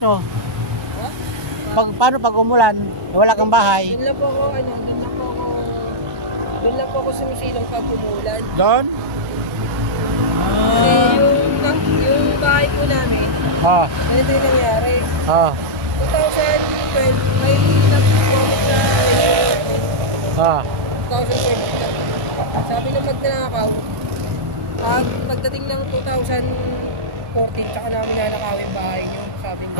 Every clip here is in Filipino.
No. Paano pag umulan, wala kang bahay? Doon lang po ako, doon lang po ako sumisilong pag umulan. Doon? Kasi yung bahay po namin, ganito yung nangyari. 2012, may nag-comment sa 2012. Sabi ng magnanakaw, pagdating ng 2014, tsaka namin nanakawin yung bahay nyo. Sabi nyo.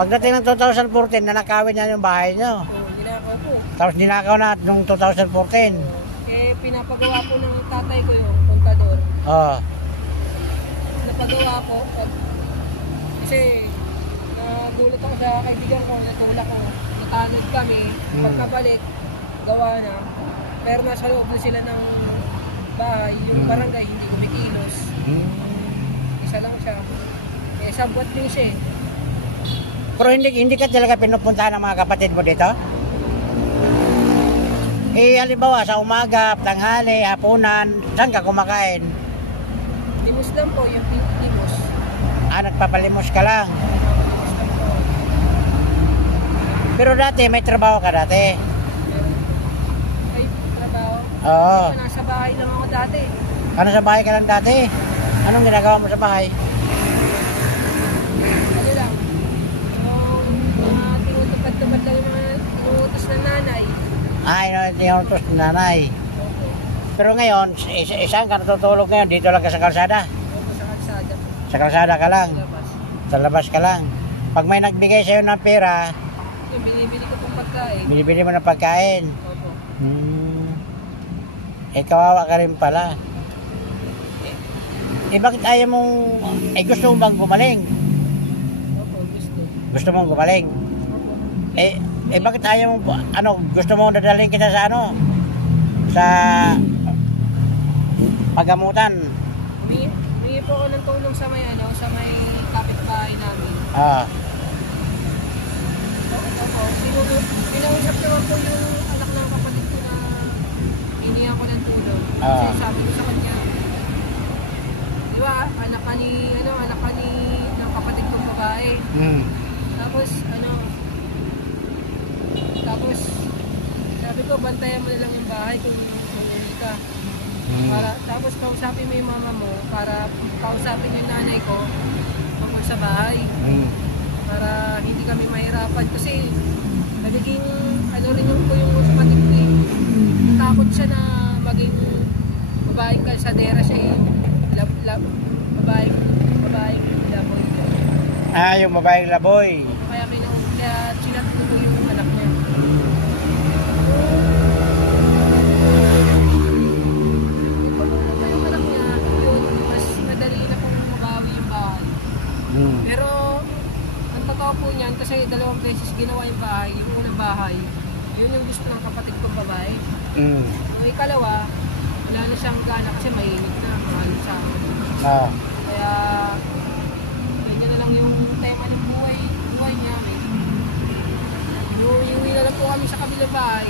Pagdating ng 2014, nanakawin niya yung bahay nyo. Oo, ninakaw po. Tapos ninakaw na nung 2014. Pinapagawa po ng tatay ko yung kontador. Napagawa po. Kasi nagulat ako sa kaibigan ko, natulak ako. Natanod kami. Pagkabalik, gawa na. Pero nasa loob na sila ng bahay. Yung barangay, hindi kumikilos. Isa lang siya. Sabwat din siya eh. Pero hindi ka talaga pinupuntahan ng mga kapatid mo dito? Halimbawa sa umaga, tanghali, hapunan, saan ka kumakain? Limos lang po, yung limos. Nagpapalimos ka lang. Pero dati, may trabaho ka dati? Ay, trabaho? Oo. Nasa bahay lang ako dati. Sa bahay ka lang dati? Anong ginagawa mo sa bahay? Ano lang, yung mga tinutupad-tupad lang yung mga tinuutos ng nanay. Tinuutos ng nanay. Pero ngayon, saan ka natutulog ngayon? Dito lang ka sa kalsada? Sa kalsada. Sa kalsada ka lang? Sa labas. Sa labas ka lang? Pag may nagbigay sa'yo ng pera, Yung binibili ko pong pagkain. binibili mo ng pagkain. Opo. Kawawa ka rin pala. Bakit ayaw mong... gusto mo bang gumaling? Opo, gusto. Gusto mong gumaling? Opo. Bakit ayaw mong... gusto mong dadalhin kita sa sa... paggamutan? Humingi po ako ng tulong sa may kapitbahay namin. Opo. Pinausap naman po yung anak ng kapatid ko na hinihan ko ng tulong. Kasi sabi ko sa kanya, di ba, anak ka ng kapatid kong babae. Tapos, sabi ko, bantayan mo na lang yung bahay kung uuwi ka. Tapos kausapin mo yung mama mo para kausapin yung nanay ko tungkol sa bahay. Para hindi kami mahirapan. Kasi nagiging rin yung kapatid ko eh. Natakot siya na maging babaeng kalsadera siya eh. Babaeng laboy. Yung babaeng laboy. Kaya sinat ko yung anak niya. Pag-uwi ko yung anak niya, yun, mas madali na kung magawi yung bahay. Pero ang totoo po niyan, kasi 2 beses ginawa yung bahay, yung unang bahay, yun yung gusto ng kapatid kong babae. Yung ikalawa, wala na siyang gana kasi mainit na, mahal sa akin. Kaya, medyo na lang yung tema ng buhay niya. Iuwi na lang po kami sa kabilang bahay.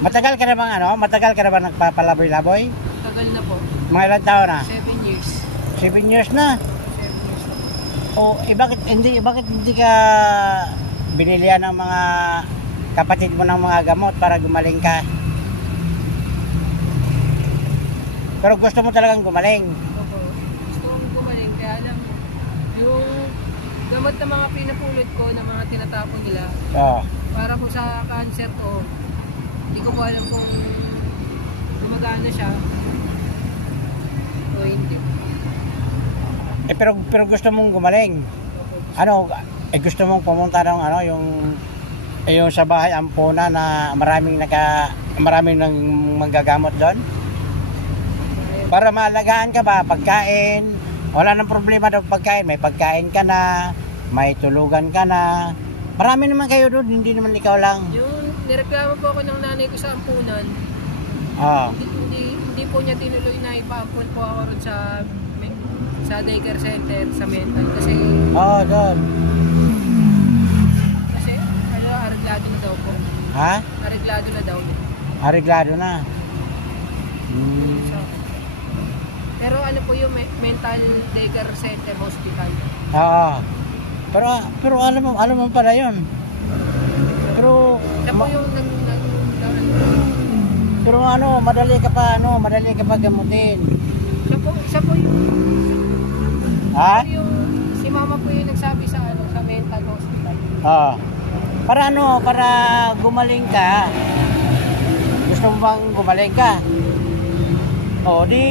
Matagal ka na bang nagpapalaboy-laboy? Tagal na po. Mga ilang taon na? 7 years. 7 years na? 7 years na po. Bakit hindi ka binilihan ng mga kapatid mo ng mga gamot para gumaling ka? Pero gusto mo talagang gumaling? Opo. Gusto kong gumaling, kaya alam mo, yung gamot na mga pinapulot ko, na mga tinatapon nila, para po sa cancer ko, hindi ko po alam kung gumagana siya o hindi. Pero gusto mong gumaling? Gusto mong pumunta ng yung sa bahay Ampona na maraming nang manggagamot doon? Para maalagaan ka ba? Pagkain, wala nang problema daw pagkain. May pagkain ka na, may tulugan ka na. Marami naman kayo doon, hindi naman ikaw lang. Yung nireklamo po ako ng nanay ko sa ampunan, hindi po niya tinuloy na ipaampun po ako ron sa daycare center, sa mental. Kasi, doon. Kasi, areglado na daw po. Areglado na daw. Areglado na. Pero ano po yung mental daycare center hospital. Oo. Pero alam mo pala yun. Pero Siya po yung pero madali ka pa gamutin. siya po yung Ha? si mama po yung nagsabi sa sa mental hospital. Oo. Para gumaling ka. Gusto mo bang gumaling ka? O, di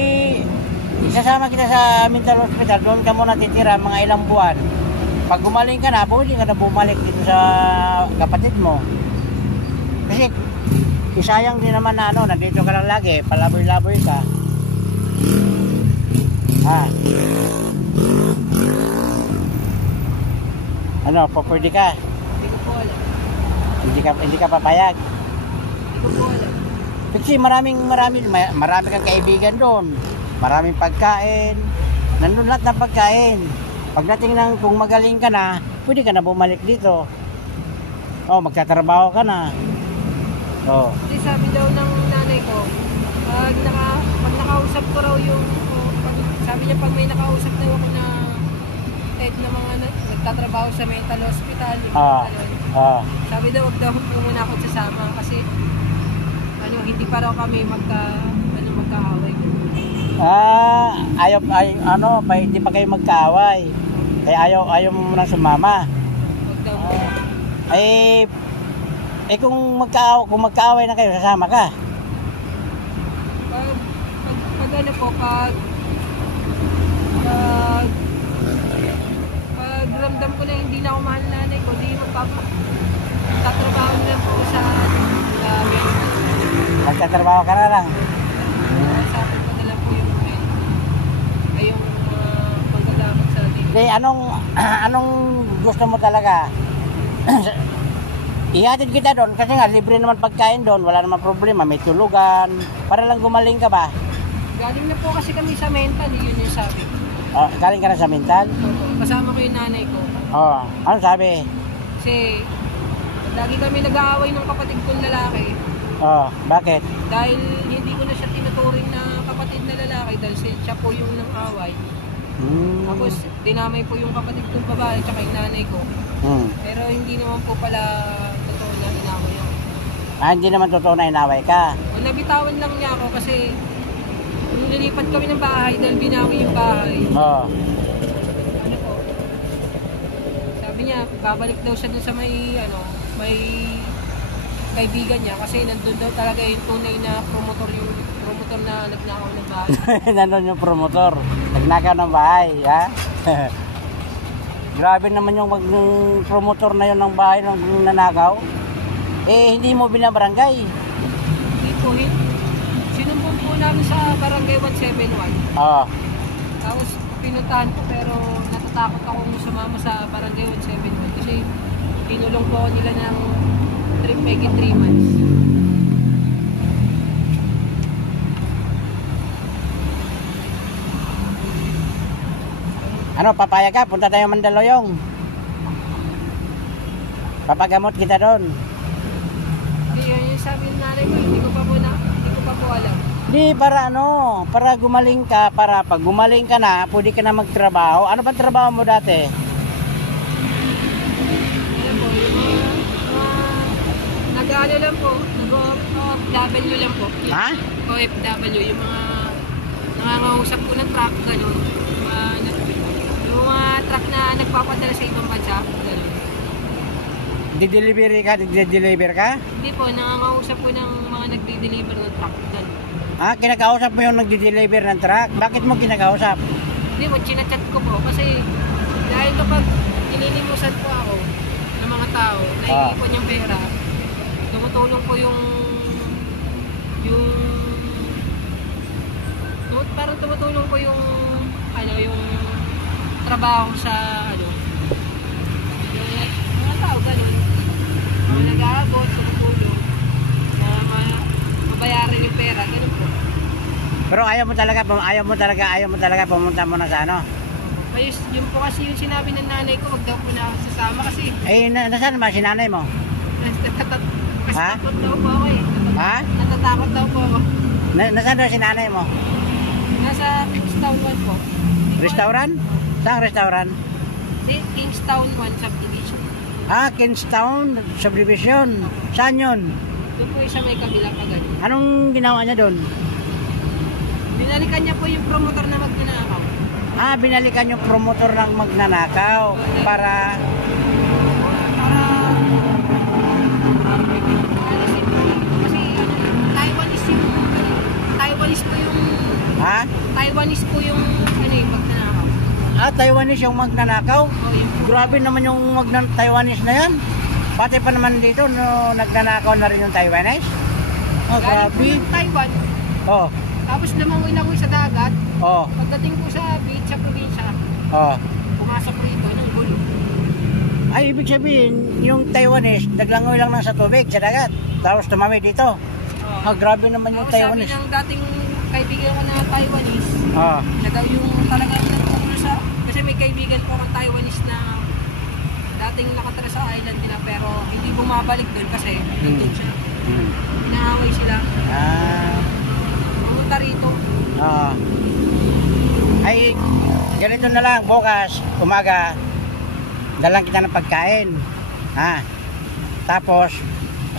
isasama kita sa mental hospital. Doon ka muna titira mga ilang buwan. Pag gumaling ka na, pwede ka na bumalik dito sa kapatid mo. Kasi isayang din naman na nandito ka lang lagi, palaboy-laboy ka. Ha? Pwede ka? Hindi ko po alam. Hindi ka papayag? Hindi ko po alam. Kasi marami kang kaibigan doon. Maraming pagkain. Nandun lahat ng pagkain. Pagdating ng kung magaling ka na, pwede ka na bumalik dito. Magtatrabaho ka na. Kasi sabi daw ng nanay ko, pag nakausap ko raw yung, sabi niya pag may nakausap daw ako na type na mga nagtatrabaho sa mental hospital, sabi daw wag daw muna ako sasama kasi hindi pa raw kami magkaaway. Hindi pa kayo magkaaway. Ayaw mo muna sumama. Wag daw. Kung magkaaway na kayo, sasama ka. Pag ramdam ko na hindi na ako mahal na nanay ko, di magtatrabaho na lang po sa Magtatrabaho ka na lang. sabi ko na lang po yung paggagamot sa atin. Hindi, anong gusto mo talaga? Ihatid kita doon kasi nga libre naman pagkain doon, wala naman problema, may tulugan. Para lang gumaling ka ba? Galing na po kasi kami sa mental, yun yung sabi. Galing ka na sa mental? Kasama ko yung nanay ko. Ano sabi? Kasi lagi kami nag-aaway ng kapatid kong lalaki. Bakit? Dahil hindi ko na siya tinuturing na kapatid na lalaki dahil siya po yung nang-away. Tapos dinamay po yung kapatid kong babae at yung nanay ko. Pero hindi naman po pala totoo na inaway ako. Hindi naman totoo na inaway ka? Nabitawan lang niya ako kasi nung nilipat kami ng bahay dahil binawi yung bahay. Ano po? Sabi niya, babalik daw siya dun sa may kaibigan niya kasi nandun daw talaga yung tunay na promotor na nagnakaw ng bahay. Nandun yung promotor, nagnakaw ng bahay, ha? Grabe naman yung promotor na yun ng bahay nung nanakaw. Hindi mo binabarangay. Hindi po, sinumbong po namin sa barangay 171. Tapos pinuntahan ko pero natatakot akong sumama sa barangay 171 kasi kinulong po nila ng 3 months. Papayag ka? Punta tayo Mandaluyong. Papagamot kita doon. Hindi, yung sabi ng nanay ko, hindi ko pa po alam. Di, para gumaling ka, para pag gumaling ka na, pwede ka na magtrabaho. Ano ba trabaho mo dati? Ano po, nag-ano lang po, nag-OFW lang po. Ha? OFW, yung mga nangangausap ko ng truck, gano'n. Yung mga truck na nagpapadala sa ibang bansa, gano'n. Di-deliver ka? Hindi po, nangangausap ko ng mga nagdi-deliver ng truck, gano'n. Kinakausap mo yung nagdi-deliver ng truck? Bakit mo kinakausap? Hindi mo, chinachat ko po kasi dahil kapag inilimusan po ako ng mga tao na iipon yung pera, tumutulong po parang tumutulong po yung trabaho sa yung mga tao gano'n, mga nag-aabot, tumutulong na mabayaran yung pera, gano'n po. Pero ayaw mo talaga pumunta mo na sa Ayos, yun po kasi yung sinabi ng nanay ko, wag daw po na sasama kasi nasaan naman si nanay mo? natatakot daw po ako Ha? Natatakot daw po ako. Nasaan daw si nanay mo? Nasa Kingstown 1 po. Restaurant? Saan restaurant? Kingstown 1 subdivision. Ah, Kingstown Subdivision. Saan yun? Doon po siya may kabila pa ganun. Anong ginawa niya doon? Binalikan niya po yung promotor na magnanakaw. Ah, binalikan yung promotor ng magnanakaw para... Kasi Taiwanese po yung Ha? Taiwanese po yung yung magnanakaw. Ah, Taiwanese yung magnanakaw? Oh, yun po. Grabe naman yung Taiwanese na yan. Pati pa naman dito, no, nagnanakaw na rin yung Taiwanese. Oh, Galing po grabe. yung Taiwan. Oh, Tapos lumangoy-langoy sa dagat. oh, Pagdating po sa beach, sa probinsya, oh. pumasok rito ng gulo. Ay, ibig sabihin, yung Taiwanese, naglangoy lang sa tubig, sa dagat. Tapos tumawid dito. Ah, grabe naman yung Tapos sabi Taiwanese. ng dating kaibigan ko na Taiwanese, Ah, yung talagang nagtuturo sa, kasi may kaibigan po akong Taiwanese na dating nakatira sa island nila pero hindi bumabalik doon kasi nandun siya. hmm. Inaaway sila. Ah, Pumunta rito. ah. Ay, ganito na lang, bukas, umaga, dalang kita ng pagkain. Ha? Tapos,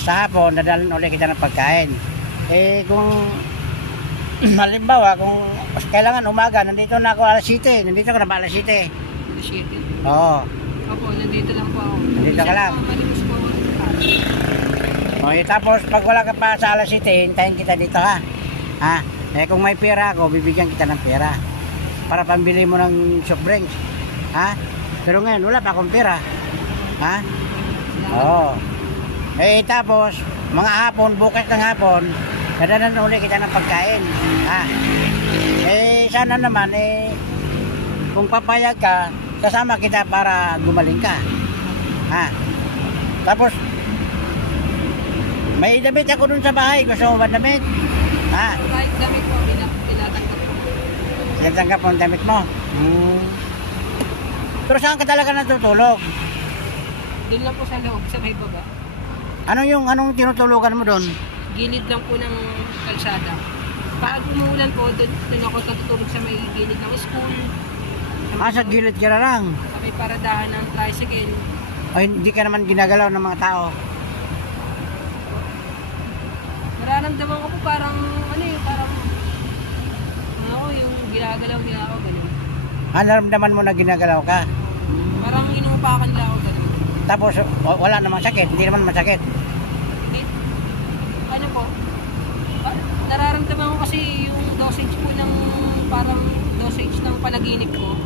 sa hapon, dadalan ulit kita ng pagkain. Eh, kung halimbawa, kung kailangan umaga, nandito na ako alas 7, nandito ka na ba alas 7? The shit. Oo. Opo, nandito lang po ako. Nandito ka lang. Malimos po ako. Okay, tapos pag wala ka pa sa alas 7, hintayin kita dito ha. Ha? Eh kung may pera ako, bibigyan kita ng pera. Para pambili mo ng soft drinks. Ha? Pero ngayon, wala pa akong pera. Ha? Oo. Eh tapos, mga hapon, bukas ng hapon, dadalan ulit kita ng pagkain. Ha? Eh sana naman, kung papayag ka, kasama kita para gumaling ka. Ha? Tapos, may damit ako dun sa bahay. Gusto mo ba damit? Ha? Kahit damit po, tinatanggap po. Nagtanggap mo ang damit mo? Pero saan ka talaga natutulog? Doon lang po sa loob, sa may baba. Anong tinutulugan mo doon? Gilid lang po ng kalsada. Pag umuulan po, doon ako natutulog sa may gilid ng school. Sa gilid ka na lang. Sa may paradahan ng tricycle. Ay, hindi ka naman ginagalaw ng mga tao. Nararamdaman ko po parang, yung ginagalaw, ganun. Naramdaman mo na ginagalaw ka. Parang inuupakan nila ako, ganun. Tapos, wala namang sakit. Hindi naman masakit. Ano po? Nararamdaman ko kasi yung dosage po ng, parang dosage ng panaginip ko.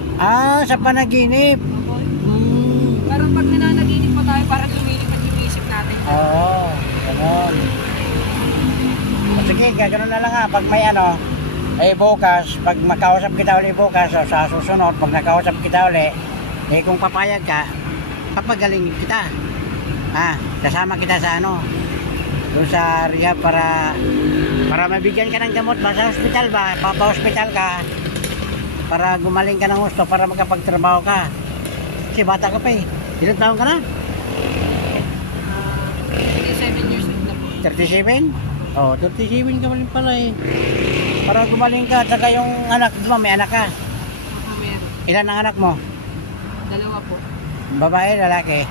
Sa panaginip. Opo. Parang pag nananaginip po tayo, parang lumilipad yung isip natin. Oo, gano'n. Sige, gano'n na lang ha. Pag may bukas, pag makausap kita ulit bukas, o sa susunod, pag nakausap kita ulit, kung papayag ka, papagalingin kita. Kasama kita sa doon sa rehab para mabigyan ka ng gamot ba sa hospital ba, papa-hospital ka para gumaling ka ng gusto, para makapagtrabaho ka. Kasi bata ka pa eh. Ilang taon ka na? 37 years old na po. 37? 37 ka rin pala eh. Para gumaling ka, saka yung anak mo, may anak ka. Meron. Ilan ang anak mo? 2 po. Babae, lalaki?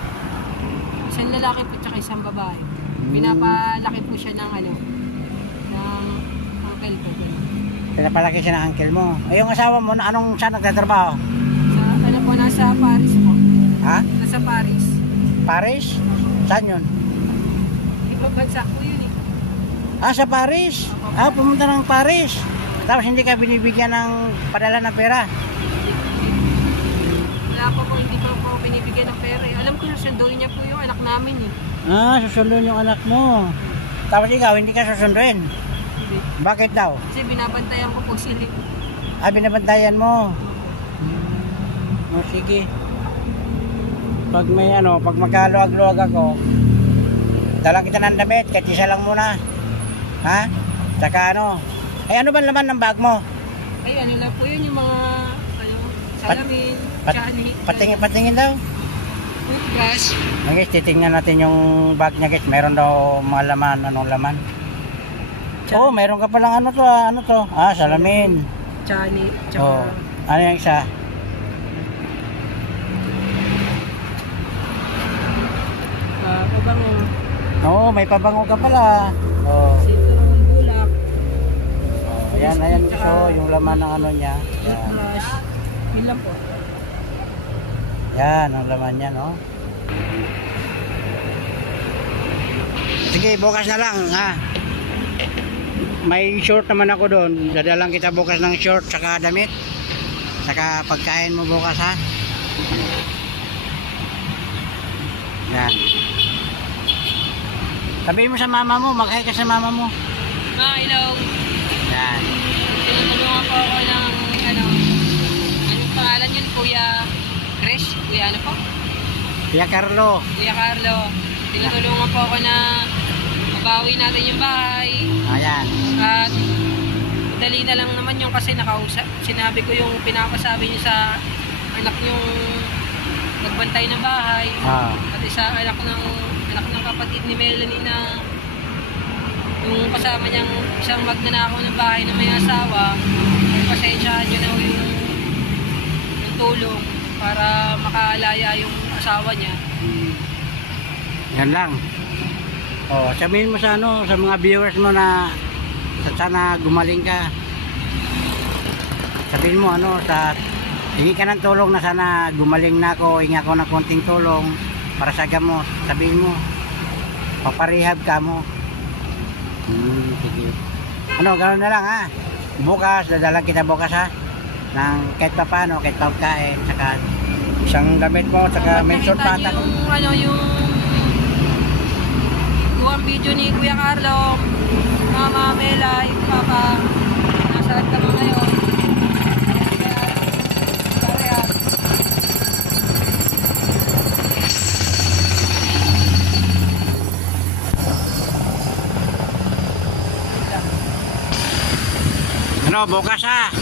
Isang lalaki po tsaka isang babae. Pinapalaki po siya ng ng uncle ko. Pinapalaki siya ng uncle mo. Ay, yung asawa mo, saan nagtatrabaho? Nasa Paris po. Ha? Nasa Paris. Paris? Saan yun? Ibang bansa po yun eh. Sa Paris? Pumunta ng Paris. Tapos hindi ka binibigyan ng padala ng pera? Wala po, hindi pa po binibigyan ng pera eh. Alam ko susunduin niya po yung anak namin eh. Susunduin yung anak mo. Tapos ikaw, hindi ka susunduin? Hindi. Bakit daw? Kasi binabantayan ko po sila. Binabantayan mo. Sige. Pag may pag magkaluag-luag ako, dala kita ng damit, kahit isa lang muna. Ha? Saka ano ba laman ng bag mo? Ay, lang po yun, yung mga, salamin, tiyanik. Patingin daw. Toothbrush. Guys, titingnan natin yung bag niya guys. Meron daw mga laman. Anong laman? Meron ka palang salamin. Chani, tsaka Oh. Ano yung isa? pabango, Oo, may pabango ka pala. Oh. sintong bulak, Oh, ayan, ayan. So, yung laman ng ano niya. Yan. toothbrush. Yun lang po. Yan, ang laman niya, no? Sige, bukas na lang, ha? May short naman ako doon. Dadalang kita bukas ng short, saka damit. Saka pagkain mo bukas, ha? Yan. Sabihin mo sa mama mo, mag-hi ka sa mama mo. Hello. Yan. Tinutulungan po ako ng anong pangalan yun? Kuya Chris? Kuya ano po? Kuya Carlo. Kuya Carlo. Tinutulungan po ako na mabawi natin yung bahay. Ayan. At dali na lang naman yung kasi nakausap. Sinabi ko yung pinapasabi niyo sa anak yung nagbantay ng bahay. Ah. At isa anak ng kapatid ni Melanie na yung kasama niyang isang magnanakaw ng bahay na may asawa. Pasensyahan niyo na yung tulong para makaalaya yung asawa niya. Yan lang. Oh, sabihin mo sa ano, sa mga viewers mo na sana gumaling ka. Sabihin mo ano, hingi ka ng tulong na sana gumaling na ako, hingi ako ng konting tulong para sa gamot. Sabihin mo, paparehab ka mo. Sige. Ano, gano'n na lang ha. Bukas, dadalang kita bukas ha. Ng kahit pa paano, kahit pagkain, saka isang damit mo, saka may short Nakita patak. niyo yung buwang video ni Kuya Carlo, Mama Melay, Papa, nasaan kami ngayon. Ano, bukas ha.